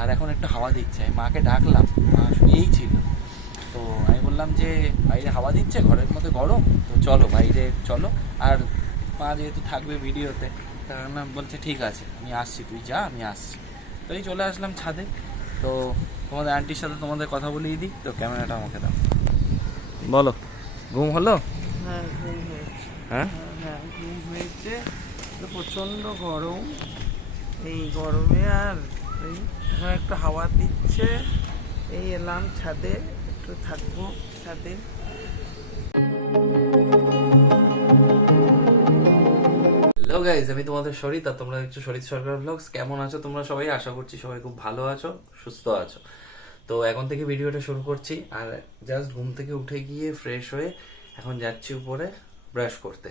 আর এখন একটু হাওয়া দিচ্ছে। আমি মাকে ডাকলাম, মা শুয়েই ছিল। তো আমি বললাম যে বাইরে হাওয়া দিচ্ছে, ঘরের মধ্যে গরম, তো চলো বাইরে চলো। আর মা যেহেতু থাকবে ভিডিওতে, কারণ বলছে ঠিক আছে আমি আসছি, তুই যা, আমি আসছি। তো এই চলে আসলাম ছাদে। তো তোমাদের আন্টির সাথে তোমাদের কথা বলিয়ে দিই। তো ক্যামেরাটা আমাকে দাও, বলো ঘুম হলো? হ্যাঁ ঘুম হয়েছে। হ্যাঁ হ্যাঁ ঘুম হয়েছে। তো প্রচণ্ড গরম, এই গরমে আর এই এখন একটু হাওয়া দিচ্ছে, এই এলাম ছাদে, একটু থাকবো ছাদে। হ্যালো গাইজ, আমি তোমাদের শরীর, আর তোমরা দেখছো শরীর সরকার ব্লগস। কেমন আছো তোমরা সবাই? আশা করছি সবাই খুব ভালো আছো, সুস্থ আছো। তো এখন থেকে ভিডিওটা শুরু করছি। আর জাস্ট ঘুম থেকে উঠে গিয়ে ফ্রেশ হয়ে এখন যাচ্ছি উপরে ব্রাশ করতে।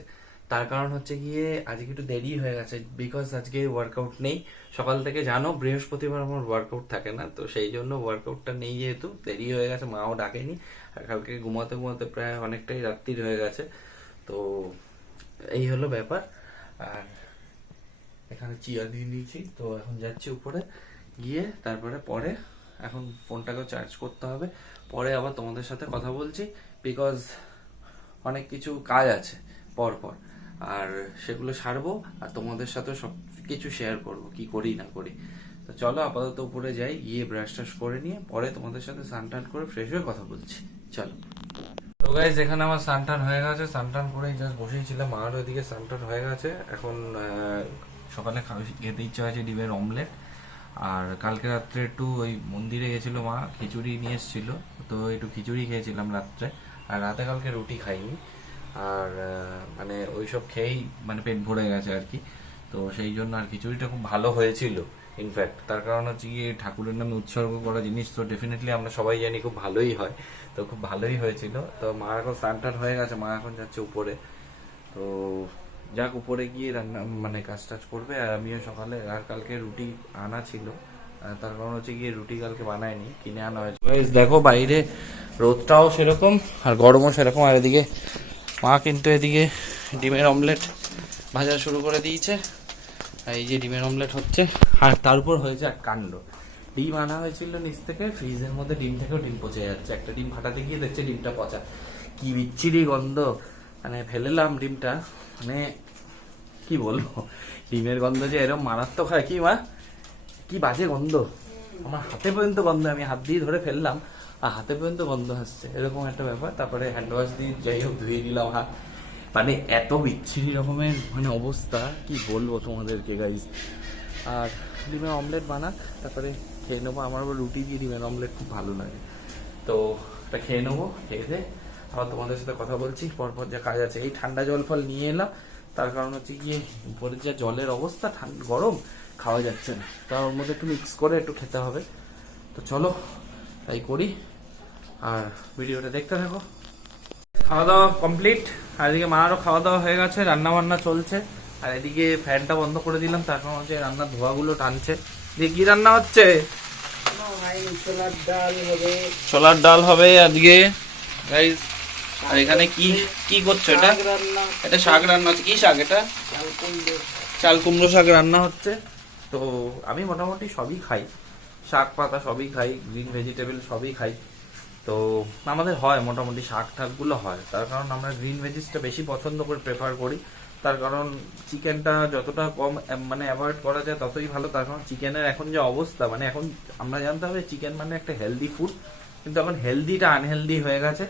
তার কারণ হচ্ছে গিয়ে আজকে একটু দেরি হয়ে গেছে, বিকজ আজকে ওয়ার্কআউট নেই। সকাল থেকে জানো বৃহস্পতিবার আমার ওয়ার্কআউট থাকে না, তো সেই জন্য ওয়ার্কআউটটা নেই, যেহেতু দেরি হয়ে গেছে, মাও ডাকেনি। আর কালকে ঘুমাতে ঘুমাতে প্রায় অনেকটাই রাত্রির হয়ে গেছে। তো এই হলো ব্যাপার। আর এখানে চেয়ার দিয়ে নিয়েছি, তো এখন যাচ্ছি উপরে গিয়ে তারপরে পরে এখন ফোনটাকেও চার্জ করতে হবে। পরে আবার তোমাদের সাথে কথা বলছি, বিকজ অনেক কিছু কাজ আছে পর পর, আর সেগুলো সারবো আর তোমাদের সাথে সব কিছু শেয়ার করব, কি করি না করি। তো চলো আপাতত উপরে যাই, গিয়ে ব্রাশ টাশ করে নিয়ে পরে তোমাদের সাথে স্নান টান করে ফ্রেশ হয়ে কথা বলছি। চলো। তো গাইজ এখানে আমার স্নান টান হয়ে গেছে, স্নান টান করেই জাস্ট বসেই ছিলাম। আর ওইদিকে স্নান টান হয়ে গেছে। এখন সকালে খেতে ইচ্ছা হয়েছে ডিমের অমলেট। আর কালকে রাত্রে একটু ওই মন্দিরে গেছিল মা, খিচুড়ি নিয়ে এসেছিল, তো একটু খিচুড়ি খেয়েছিলাম রাত্রে। আর রাতে কালকে রুটি খাইনি। আর মানে ওইসব খেয়েই মানে পেট ভরে গেছে আর কি। তো সেই জন্য আর খিচুড়িটা খুব ভালো হয়েছিল ইনফ্যাক্ট। তার কারণ হচ্ছে গিয়ে ঠাকুরের নামে উৎসর্গ করা জিনিস, তো ডেফিনেটলি আমরা সবাই জানি খুব ভালোই হয়। তো খুব ভালোই হয়েছিল। তো মা এখন স্নান টান হয়ে গেছে, মা এখন যাচ্ছে উপরে। তো যাক, উপরে গিয়ে রান্না মানে কাজ টাজ করবে। আর আমিও সকালে, আর কালকে রুটি আনা ছিল, তার কারণ হচ্ছে গিয়ে রুটি কালকে বানায়নি, কিনে আনা হয়েছে। দেখো বাইরে রোদটাও সেরকম আর গরমও সেরকম। আর এদিকে মা কিন্তু এদিকে ডিমের অমলেট ভাজা শুরু করে দিয়েছে। আর এই যে ডিমের অমলেট হচ্ছে, আর তার উপর হয়েছে এক কাণ্ড। ডিম আনা হয়েছিল নিচ থেকে, ফ্রিজের মধ্যে ডিম থেকেও ডিম পচে যাচ্ছে। একটা ডিম ফাটাতে গিয়ে দেখছে ডিমটা পচা। কি বিচ্ছিরি গন্ধ, মানে ফেলেলাম ডিমটা, মানে কি বলবো, ডিমের গন্ধ যে এরকম মারাত্মক হয় কি মা, কি বাজে গন্ধ। আমার হাতে পর্যন্ত গন্ধ, আমি হাত দিয়ে ধরে ফেললাম আর হাতে পর্যন্ত গন্ধ আসছে, এরকম একটা ব্যাপার। তারপরে হ্যান্ড ওয়াশ দিয়ে যাই হোক ধুয়ে দিলাম হাত। মানে এত বিচ্ছিরি রকমের মানে অবস্থা, কি বলবো তোমাদেরকে গাইজ। আর ডিমের অমলেট বানাক, তারপরে খেয়ে নেবো। আমার আবার রুটি দিয়ে ডিমের অমলেট খুব ভালো লাগে, তো এটা খেয়ে নেবো। খেয়ে আবার তোমাদের সাথে কথা বলছি, পরপর যা কাজ আছে। এই ঠান্ডা জল ফল নিয়ে এলাম, তার কারণ হচ্ছে গিয়ে উপরের যা জলের অবস্থা, ঠান্ডা গরম খাওয়া যাচ্ছে না, তার ওর মধ্যে একটু মিক্স করে একটু খেতে হবে। তো চলো তাই করি, আর ভিডিওটা দেখতে থাকো। খাওয়া দাওয়া কমপ্লিট, আর এদিকে মারও খাওয়া দাওয়া হয়ে গেছে, রান্না বান্না চলছে। আর এদিকে ফ্যানটা বন্ধ করে দিলাম, তার কারণ হচ্ছে রান্নার ধোঁয়াগুলো টানছে। দিয়ে কি রান্না হচ্ছে? ছোলার ডাল হবে। ছোলার ডাল হবে আজকে গাইস। আর এখানে কি কি করছো? এটা এটা শাক রান্না হচ্ছে। কি শাক এটা? চাল কুমড়ো শাক রান্না হচ্ছে। তো আমি মোটামুটি সবই খাই, শাক পাতা সবই খাই, গ্রিন ভেজিটেবল সবই খাই। তো আমাদের হয় মোটামুটি, শাক ঠাকগুলো হয়। তার কারণ আমরা গ্রিন ভেজিসটা বেশি পছন্দ করে প্রেফার করি। তার কারণ চিকেনটা যতটা কম মানে অ্যাভয়েড করা যায় ততই ভালো। তার কারণ চিকেনের এখন যে অবস্থা, মানে এখন আমরা জানতে হবে চিকেন মানে একটা হেলদি ফুড, কিন্তু এখন হেলদিটা আনহেলদি হয়ে গেছে।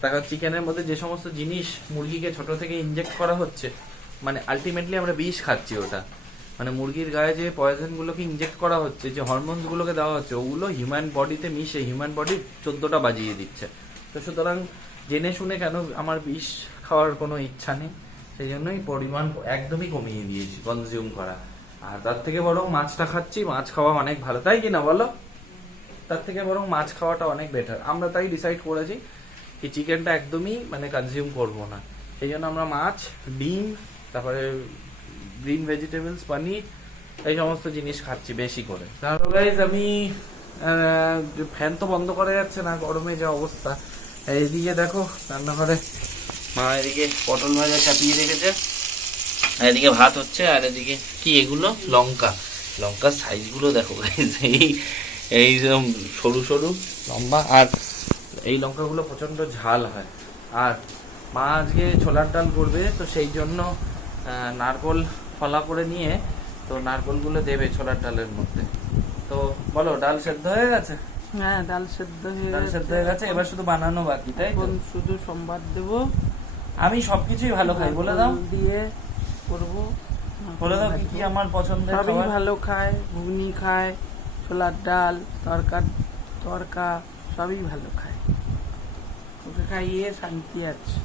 তার কারণ চিকেনের মধ্যে যে সমস্ত জিনিস মুরগিকে ছোট থেকে ইনজেক্ট করা হচ্ছে, মানে আলটিমেটলি আমরা বিষ খাচ্ছি ওটা। মানে মুরগির গায়ে যে পয়জন গুলোকে ইনজেক্ট করা হচ্ছে, যে হরমোনস গুলোকে দেওয়া হচ্ছে, ওগুলো হিউম্যান বডিতে মিশে হিউম্যান বডি 14টা বাজিয়ে দিচ্ছে। তো সুতরাং জেনে শুনে কেন আমার বিষ খাওয়ার কোনো ইচ্ছা নেই, সেই জন্যই পরিমাণ একদমই কমিয়ে দিয়েছি কনজিউম করা। আর তার থেকে বরং মাছটা খাচ্ছি, মাছ খাওয়া অনেক ভালো, তাই কি না বলো? তার থেকে বরং মাছ খাওয়াটা অনেক বেটার। আমরা তাই ডিসাইড করেছি কি চিকেনটা একদমই মানে কনজিউম করবো না। এই জন্য আমরা মাছ, ডিম, তারপরে গ্রিন ভেজিটেবলস, পনির, এই সমস্ত জিনিস খাচ্ছি বেশি করে। তারপর গাইজ আমি ফ্যান তো বন্ধ করা যাচ্ছে না, গরমে যা অবস্থা। এইদিকে দেখো রান্নাঘরে মা এদিকে পটল ভাজা চাপিয়ে রেখেছে, আর এদিকে ভাত হচ্ছে, আর এদিকে কি এগুলো লঙ্কা, লঙ্কার সাইজগুলো দেখো guys, এই যেরকম সরু সরু লম্বা, আর এই লঙ্কাগুলো প্রচণ্ড ঝাল হয়। আর মা আজকে ছোলার ডাল করবে, তো সেই জন্য নারকোল ফলা করে নিয়ে তো নারকোলগুলো দেবে ছোলার ডালের মধ্যে। তো বলো, ডাল সেদ্ধ হয়ে গেছে? হ্যাঁ, ডাল সেদ্ধ হয়ে গেছে, এবার শুধু বানানো বাকি, তাই তো? শুধু সোমবার দেবো। আমি সবকিছুই ভালো খাই, বলে দাও দিয়ে করবো। বলে দাও কি কি আমার পছন্দের সবই খাবার। ভালো খায়, ঘুগনি খায়, ছোলার ডাল, তরকা সবই ভালো খায়। ওকে খাইয়ে শান্তি আছে।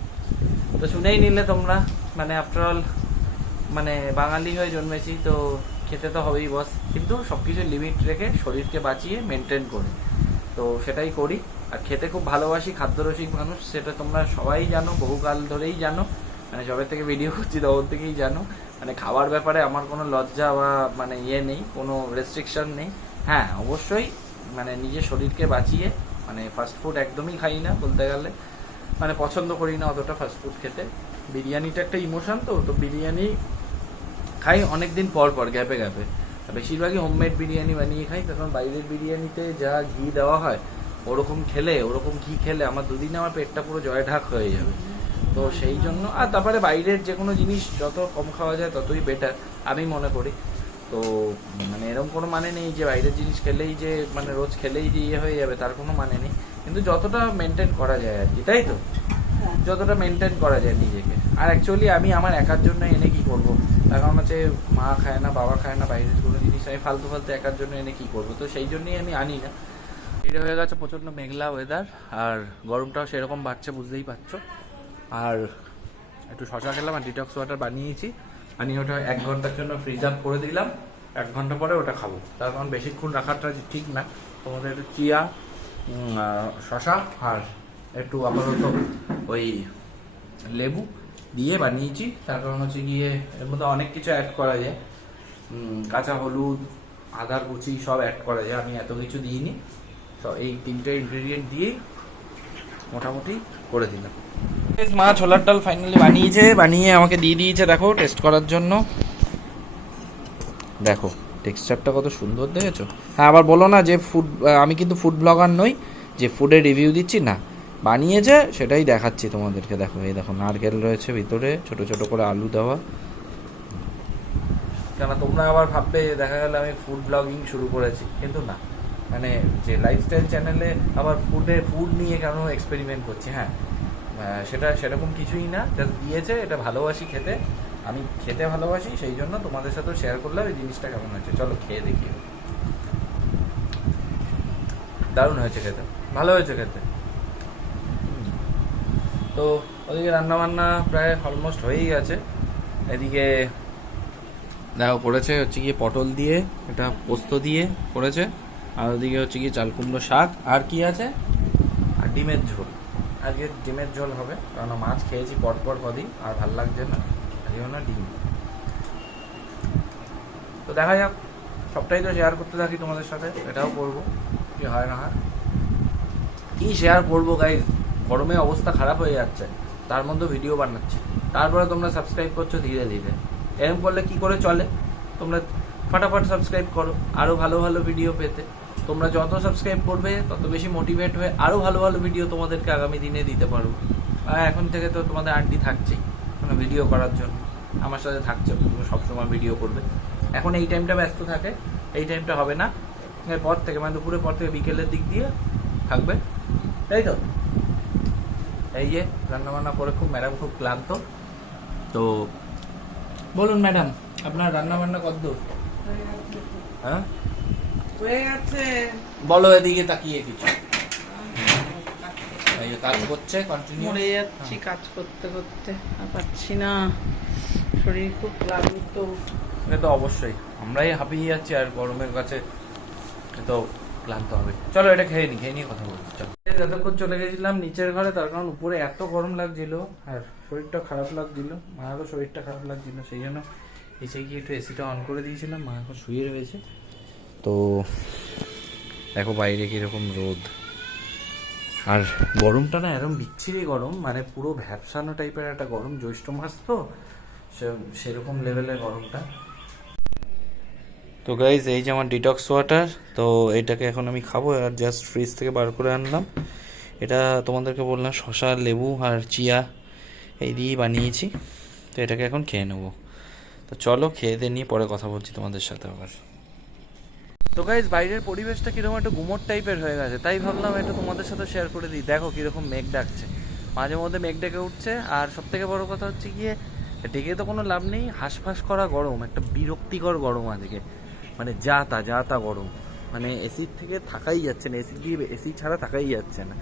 তো শুনেই নিলে তোমরা, মানে আফটার অল মানে বাঙালি হয়ে জন্মেছি, তো খেতে তো হবেই বস, কিন্তু সবকিছু লিমিট রেখে শরীরকে বাঁচিয়ে মেনটেন করে, তো সেটাই করি। আর খেতে খুব ভালোবাসি, খাদ্যরসিক মানুষ, সেটা তোমরা সবাই জানো, বহুকাল ধরেই জানো, মানে যবে থেকে ভিডিও করছি তখন থেকেই জানো। মানে খাবার ব্যাপারে আমার কোনো লজ্জা বা মানে নেই, কোনো রেস্ট্রিকশন নেই। হ্যাঁ, অবশ্যই মানে নিজের শরীরকে বাঁচিয়ে, মানে ফাস্ট ফুড একদমই খাই না বলতে গেলে, মানে পছন্দ করি না অতটা ফাস্ট ফুড খেতে। বিরিয়ানিটা একটা ইমোশন, তো বিরিয়ানি খাই অনেকদিন পর পর, গ্যাপে গ্যাপে। বেশিরভাগই হোমমেড বিরিয়ানি বানিয়ে খাই, কারণ বাইরের বিরিয়ানিতে যা ঘি দেওয়া হয়, ওরকম ঘি খেলে আমার দুদিনে আমার পেটটা পুরো জয়ঢাক হয়ে যাবে। তো সেই জন্য, আর তারপরে বাইরের যে কোনো জিনিস যত কম খাওয়া যায় ততই বেটার আমি মনে করি। তো মানে এরকম কোনো মানে নেই যে বাইরের জিনিস খেলেই যে মানে রোজ খেলেই যে ইয়ে হয়ে যাবে, তার কোনো মানে নেই, কিন্তু যতটা মেনটেন করা যায় আর কি, তাই তো? যতটা মেনটেন করা যায় নিজেকে। আর অ্যাকচুয়ালি আমি আমার একার জন্য এনে কি করব, তার কারণ হচ্ছে মা খায় না, বাবা খায় না বাইরের কোনো জিনিস, আমি ফালতু একার জন্য এনে কি করব, তো সেই জন্যই আমি আনি না। এটা হয়ে গেছে প্রচণ্ড মেঘলা ওয়েদার, আর গরমটাও সেরকম বাড়ছে, বুঝতেই পারছো। আর একটু শশা খেলাম আর ডিটক্স ওয়াটার বানিয়েছি, আমি ওটা 1 ঘন্টার জন্য ফ্রিজ আপ করে দিলাম, 1 ঘন্টা পরে ওটা খাবো, তার কারণ বেশিক্ষণ রাখাটা ঠিক না। তোমাদের একটু চিয়া, শশা আর একটু আপাতত ওই লেবু দিয়ে বানিয়েছি, তার কারণ হচ্ছে গিয়ে এর মধ্যে অনেক কিছু অ্যাড করা যায়, কাঁচা হলুদ, আদার কুচি সব অ্যাড করা যায়, আমি এত কিছু দিইনি, তো এই 3টে ইনগ্রেডিয়েন্ট দিয়েই মোটামুটি করে দিলাম। মা ছোলার ডাল ফাইনালি বানিয়ে আমাকে দিয়ে দিয়েছে, দেখো টেস্ট করার জন্য। দেখো টেক্সচারটা কত সুন্দর, দেখেছো? হ্যাঁ, আবার বলো না যে আমি কিন্তু ফুড ব্লগার নই যে ফুডের রিভিউ দিচ্ছি, না, বানিয়েছে সেটাই দেখাচ্ছি তোমাদেরকে। দেখো, এই দেখো নারকেল রয়েছে ভিতরে, ছোট ছোট করে আলু দেওয়া। কেন তোমরা আবার ভাববে দেখা গেল আমি ফুড ব্লগিং শুরু করেছি, কিন্তু না, মানে যে লাইফস্টাইল চ্যানেলে আবার ফুড নিয়ে কেন এক্সপেরিমেন্ট করছি, হ্যাঁ সেটা সেরকম কিছুই না, জাস্ট দিয়েছে, এটা ভালোবাসি খেতে, আমি খেতে ভালোবাসি, সেই জন্য তোমাদের সাথেও শেয়ার করলাম এই জিনিসটা কেমন হয়েছে। চলো খেয়ে দেখি। দারুণ হয়েছে খেতে, ভালো হয়েছে খেতে। তো ওদিকে রান্নাবান্না প্রায় অলমোস্ট হয়েই গেছে। এদিকে দেখো করেছে হচ্ছে গিয়ে পটল দিয়ে, এটা পোস্ত দিয়ে করেছে, আর ওদিকে হচ্ছে গিয়ে চাল কুমড়ো শাক, আর কি আছে, আর ডিমের ঝোল। আজকে ডিমের ঝোল হবে, কারণ মাছ খেয়েছি পরপর কদিন, আর ভাল লাগছে না, আজকেও না ডিম। তো দেখা যাক, সবটাই তো শেয়ার করতে থাকি তোমাদের সাথে, এটাও করবো, কি হয় না হয়। কি শেয়ার করবো গাইজ, গরমে অবস্থা খারাপ হয়ে যাচ্ছে, তার মধ্যে ভিডিও বানাচ্ছি, তারপরে তোমরা সাবস্ক্রাইব করছো ধীরে ধীরে। এরকম করলে কি করে চলে? তোমরা ফটাফট সাবস্ক্রাইব করো আরও ভালো ভালো ভিডিও পেতে। তোমরা যত সাবস্ক্রাইব করবে তত বেশি মোটিভেট হয়ে আরও ভালো ভালো ভিডিও তোমাদেরকে আগামী দিনে দিতে পারবো। আর এখন থেকে তো তোমাদের আন্টি থাকছেই মানে ভিডিও করার জন্য, আমার সাথে থাকছে, তুমি সবসময় ভিডিও করবে। এখন এই টাইমটা ব্যস্ত থাকে, এই টাইমটা হবে না, এরপর থেকে মানে দুপুরের পর থেকে বিকেলের দিক দিয়ে থাকবে, তাই তো? এই যে রান্নাবান্না করে ম্যাডাম খুব ক্লান্ত, তো বলুন ম্যাডাম আপনার রান্নাবান্না কতদূর? হ্যাঁ হয়ে গেছে, বলো এদিকে তাকিয়ে কিছু। এই যে কাজ করছে কন্টিনিউ, মরে যাচ্ছি কাজ করতে করতে, আর পাচ্ছি না, শরীর খুব ক্লান্ত। এটা তো অবশ্যই, আমরাই হাঁপিয়ে যাচ্ছি, আর গরমের কাছে তো ক্লান্ত হবে। চলো এটা খেয়ে নিয়ে কথা বলছি। চলো, যতক্ষণ চলে গেছিলাম নিচের ঘরে, তার কারণ উপরে এত গরম লাগছিল আর শরীরটা খারাপ লাগছিল, মায়েরও শরীরটা খারাপ লাগছিল, সেই জন্য এসে গিয়ে একটু এসিটা অন করে দিয়েছিলাম, মা এখন শুয়ে রয়েছে। তো দেখো বাইরে কিরকম রোদ, আর গরমটা না এরকম বিচ্ছিরি গরম, মানে পুরো ভ্যাপসানো টাইপের একটা গরম, জ্যৈষ্ঠ মাস তো সেরকম লেভেলের গরমটা। তো গাইজ এই যে আমার ডিটক্স ওয়াটার, তো এটাকে এখন আমি খাবো। আর জাস্ট ফ্রিজ থেকে বার করে আনলাম। এটা তোমাদেরকে বললাম শসা, লেবু আর চিয়া এই দিয়েই বানিয়েছি। তো এটাকে এখন খেয়ে নেবো। তো চলো খেয়ে দিয়ে নিয়ে পরে কথা বলছি তোমাদের সাথে আবার। তো গাইজ বাইরের পরিবেশটা কীরকম একটা গুমোট টাইপের হয়ে গেছে, তাই ভাবলাম এটা তোমাদের সাথে শেয়ার করে দিই। দেখো কীরকম মেঘ ডাকছে, মাঝে মধ্যে মেঘ ডেকে উঠছে। আর সব থেকে বড়ো কথা হচ্ছে গিয়ে ডেকে তো কোনো লাভ নেই, হাঁসফাঁস করা গরম, একটা বিরক্তিকর গরম আজকে। মানে যা তা গরম, মানে এসির থেকে থাকাই যাচ্ছে না, এসি ছাড়া থাকাই যাচ্ছে না।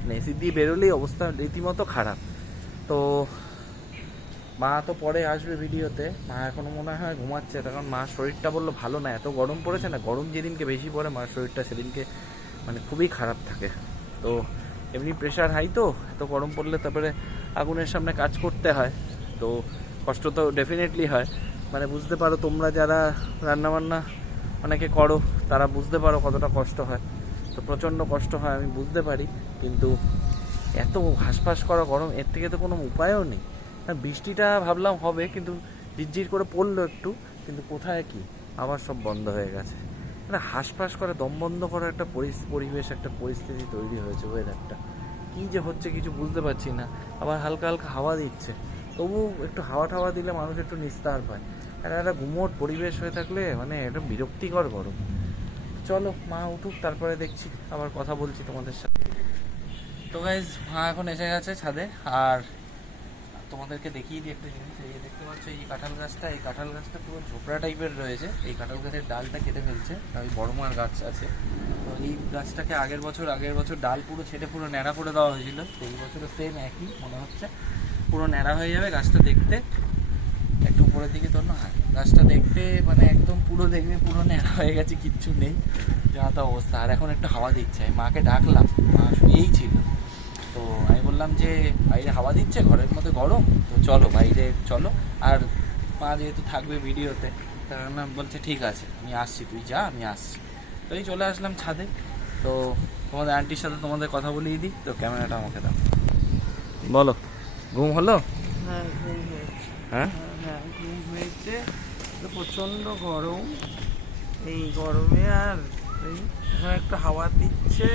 মানে এসি দিয়ে বেরোলেই অবস্থা রীতিমতো খারাপ। তো মা তো পরে আসবে ভিডিওতে, মা এখনো মনে হয় ঘুমাচ্ছে, তখন মার শরীরটা বললো ভালো না, এত গরম পড়েছে না, গরম যেদিনকে বেশি পড়ে মার শরীরটা সেদিনকে মানে খুবই খারাপ থাকে। তো এমনি প্রেশার হাই, তো এত গরম পড়লে তারপরে আগুনের সামনে কাজ করতে হয়, তো কষ্ট তো ডেফিনেটলি হয়। মানে বুঝতে পারো তোমরা যারা রান্নাবান্না অনেকে করো, তারা বুঝতে পারো কতটা কষ্ট হয়। তো প্রচণ্ড কষ্ট হয়, আমি বুঝতে পারি। কিন্তু এত হাঁসফাঁস করা গরম, এর থেকে তো কোনো উপায়ও নেই। বৃষ্টিটা ভাবলাম হবে, কিন্তু ঝিরঝির করে পড়লো একটু, কিন্তু কোথায় কি আবার সব বন্ধ হয়ে গেছে। মানে হাঁসফাঁস করে দম বন্ধ করার একটা পরিবেশ, একটা পরিস্থিতি তৈরি হয়েছে। ওয়েদারটা কী যে হচ্ছে কিছু বুঝতে পারছি না। আবার হালকা হালকা হাওয়া দিচ্ছে, তবু একটু হাওয়া টাওয়া দিলে মানুষ একটু নিস্তার পায়। আর একটা গুমোট পরিবেশ হয়ে থাকলে মানে এটা বিরক্তিকর গরম। চলো মা উঠুক, তারপরে দেখছি, আবার কথা বলছি তোমাদের সাথে। তো গাইজ মা এখন এসে গেছে ছাদে। আর তোমাদেরকে দেখিয়ে দিই একটা জিনিস। এই দেখতে পাচ্ছ এই কাঁঠাল গাছটা, এই কাঁঠাল গাছটা পুরো ঝোপড়া টাইপের রয়েছে। এই কাঁঠাল গাছের ডালটা কেটে ফেলছে, ওই বড় মার গাছ আছে। তো এই গাছটাকে আগের বছর ডাল পুরো ছেটে পুরো ন্যাড়া করে দেওয়া হয়েছিল। তো এই বছরও সেম একই মনে হচ্ছে, পুরো ন্যাড়া হয়ে যাবে গাছটা দেখতে। একটু উপরের দিকে তো না, গাছটা দেখতে মানে একদম পুরো দেখবে পুরো ন্যাড়া হয়ে গেছে, কিচ্ছু নেই, যা তা অবস্থা। আর এখন একটু হাওয়া দিচ্ছে, আমি মাকে ডাকলাম, মা শুয়েই ছিল। তো আমি বললাম যে বাইরে হাওয়া দিচ্ছে, ঘরের মধ্যে গরম, তো চলো বাইরে চলো। আর মা যেহেতু থাকবে ভিডিওতে, তার বলছে ঠিক আছে আমি আসছি, তুই যা আমি আসছি। তো এই চলে আসলাম ছাদে। তো তোমাদের আন্টির সাথে তোমাদের কথা বলিয়ে দিই। তো ক্যামেরাটা আমাকে দাও, বলো ঘুম হলো? হ্যাঁ ঘুম হয়েছে, হ্যাঁ হ্যাঁ ঘুম হয়েছে। তো প্রচণ্ড গরম, এই গরমে আর এই এখন একটু হাওয়া দিচ্ছে,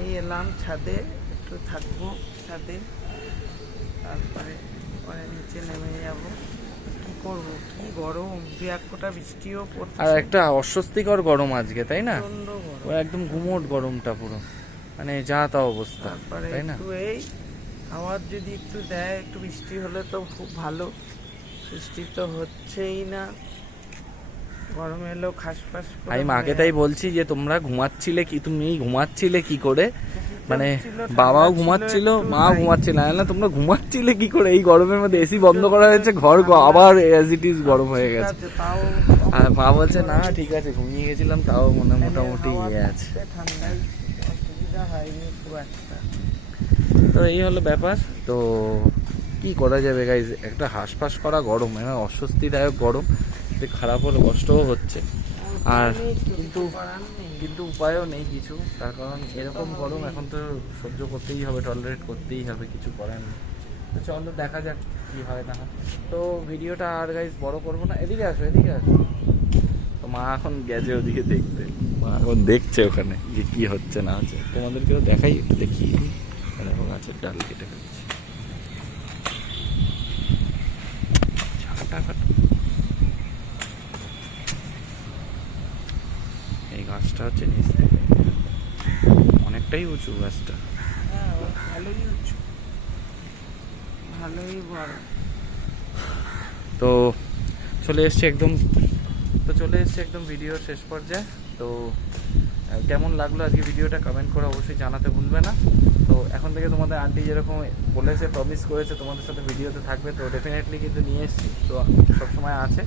এই এলাম ছাদে, একটু থাকবো ছাদে, তারপরে পরে নিচে নেমে যাব। কি করব, কি গরম, দু এক ফোঁটা বৃষ্টিও পড়ছে। আর একটা অস্বস্তিকর গরম আজকে, তাই না? প্রচণ্ড গরম, ও একদম গুমোট গরমটা পুরো, মানে যা তা অবস্থা, তারপরে তাই না? একটু এই হাওয়ার যদি একটু দেয়, একটু বৃষ্টি হলে তো খুব ভালো। বৃষ্টি তো হচ্ছেই না, গরম এলো খাসফাস করে। আমি মাকে তাই বলছি যে তোমরা ঘুমাচ্ছিলে কি, তুমি ঘুমাচ্ছিলে কি করে, মানে বাবাও ঘুমাচ্ছিল, মা ঘুমাচ্ছিল না, তোমরা ঘুমাচ্ছিলে কি করে এই গরমের মধ্যে? এসি বন্ধ করা হয়েছে, ঘর আবার অ্যাজ ইট ইজ গরম হয়ে গেছে। তাও আর মা বলছে না ঠিক আছে, ঘুমিয়ে গেছিলাম, তাও মোটামুটি ইয়ে আছে। ঠান্ডায় অসুবিধা হয়নি খুব একটা। তো এই হলো ব্যাপার। তো কি করা যাবে গাইজ, একটা হাঁসফাঁস করা গরম, মানে অস্বস্তিদায়ক গরম, খারাপ হলে কষ্টও হচ্ছে। আর কিন্তু উপায়ও নেই কিছু, তার কারণ এরকম গরম এখন তো সহ্য করতেই হবে, টলারেট করতেই হবে, কিছু করার নেই। তো চলো দেখা যাক কী হয় না হয়। তো ভিডিওটা আর গাইজ বড় করবো না, এদিকে আসো এদিকে আসো। তো মা এখন গেছে ওদিকে দেখতে, মা এখন দেখছে ওখানে যে কী হচ্ছে না হচ্ছে। তোমাদেরকেও দেখাই, একটু দেখিয়ে দিই। দেখো গাছের ডাল কেটে ফেলছে, এই গাছটা হচ্ছে নিচ থেকে অনেকটাই উঁচু গাছটা। হ্যাঁ ভালোই উঁচু, ভালোই বড়। তো চলে এসছে একদম ভিডিওর শেষ পর্যায়ে। তো কেমন লাগলো আজকে ভিডিওটা কমেন্ট করে অবশ্যই জানাতে ভুলবে না। তো এখন থেকে তোমাদের আন্টি যেরকম বলেছে, প্রমিস করেছে তোমাদের সাথে ভিডিওতে থাকবে, তো ডেফিনেটলি কিন্তু নিয়ে এসেছি, তো সবসময় আছে।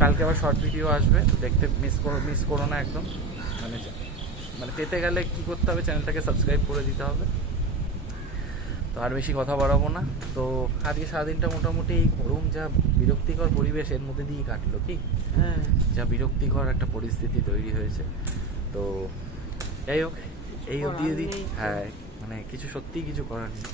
কালকে আবার শর্ট ভিডিও আসবে, দেখতে মিস করো না একদম। মানে পেতে গেলে কি করতে হবে, চ্যানেলটাকে সাবস্ক্রাইব করে দিতে হবে। তো আর বেশি কথা বাড়াবো না। তো আজকে সারাদিনটা মোটামুটি এই গরম যা বিরক্তিকর পরিবেশ, এর মধ্যে দিয়েই কাটলো। কি হ্যাঁ, যা বিরক্তিকর একটা পরিস্থিতি তৈরি হয়েছে। তো যাই হোক, এই অবধি, হ্যাঁ মানে কিছু সত্যিই কিছু করার নেই।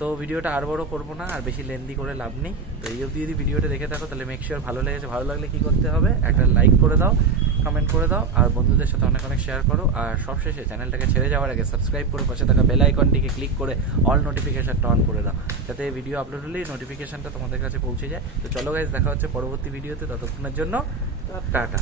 তো ভিডিওটা আর বড় করবো না, আর বেশি লেন্দি করে লাভ নেই। তো এই অবধি যদি ভিডিওটা দেখে থাকো তাহলে মেক শিওর ভালো লেগেছে। ভালো লাগলে কি করতে হবে, একটা লাইক করে দাও, কমেন্ট করে দাও, আর বন্ধুদের সাথে অনেক অনেক শেয়ার করো। আর সবশেষে চ্যানেলটাকে ছেড়ে যাওয়ার আগে সাবস্ক্রাইব করে পাশে থাকা বেল আইকনটিকে ক্লিক করে অল নোটিফিকেশনটা অন করে দাও, যাতে ভিডিও আপলোড হলেই নোটিফিকেশনটা তোমাদের কাছে পৌঁছে যায়। তো চলো গাইজ, দেখা হচ্ছে পরবর্তী ভিডিওতে, ততক্ষণের জন্য টাটা।